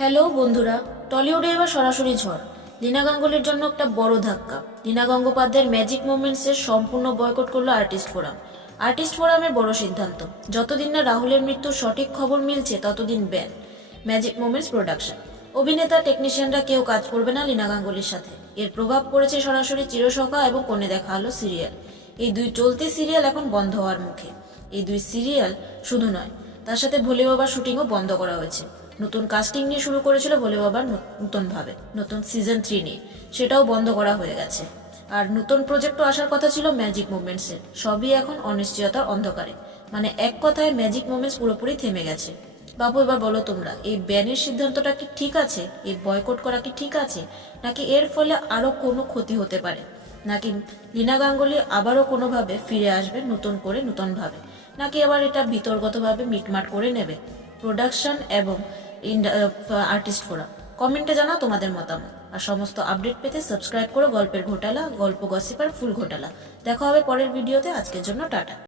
Hello বন্ধুরা, টলিউডে এবার সরাসরি ঝড়। লীনা গাঙ্গুলির জন্য একটা বড় ধাক্কা। লীনা গঙ্গোপাধ্যায়ের ম্যাজিক মোমেন্টসের সম্পূর্ণ বয়কট করলো আর্টিস্ট ফোরাম। আর্টিস্ট ফোরামের বড় সিদ্ধান্ত, যতদিন না রাহুলের মৃত্যুর সঠিক খবর মিলছে ততদিন ব্যান ম্যাজিক মোমেন্টস প্রোডাকশন। অভিনেতা টেকনিশিয়ানরা কেউ কাজ করবে না লীনা গাঙ্গুলির সাথে। এর প্রভাব পড়েছে সরাসরি চিরসখা এবং কনে দেখা হলো সিরিয়াল। এই দুই চলতি সিরিয়াল এখন বন্ধ হওয়ার মুখে। এই দুই সিরিয়াল শুধু নয়, তার সাথে ভোলে বাবার শুটিংও বন্ধ করা হয়েছে। নতুন কাস্টিং নিয়ে শুরু করেছিল ভোলে বাবার নতুনভাবে, নতুন সিজন 3 নিয়ে, সেটাও বন্ধ করা হয়ে গেছে। আর নতুন প্রজেক্টও আসার কথা ছিল ম্যাজিক মুভমেন্টসের। সবই এখন অনিশ্চয়তার অন্ধকারে। মানে এক কথায় ম্যাজিক মুভমেন্টস পুরোপুরি থেমে গেছে। বাবু, এবার বলো তোমরা, এই ব্যানের সিদ্ধান্তটা কি ঠিক আছে? এই বয়কট করা কি ঠিক আছে, নাকি এর ফলে আরো কোনো ক্ষতি হতে পারে? নাকি লীনা গাঙ্গুলি আবারও কোনোভাবে ফিরে আসবে নতুন করে, নতুনভাবে? নাকি আবার এটা বিতর্কতভাবে মিটমাট করে নেবে প্রোডাকশন এবং আর্টিস্ট ফোরাম? কমেন্টে জানাও তোমাদের মতামত। আর সমস্ত আপডেট পেতে সাবস্ক্রাইব করো গল্পের ঘোটালা, গল্প গসিপ আর ফুল ঘোটালা। দেখা হবে পরের ভিডিওতে। আজকের জন্য টাটা।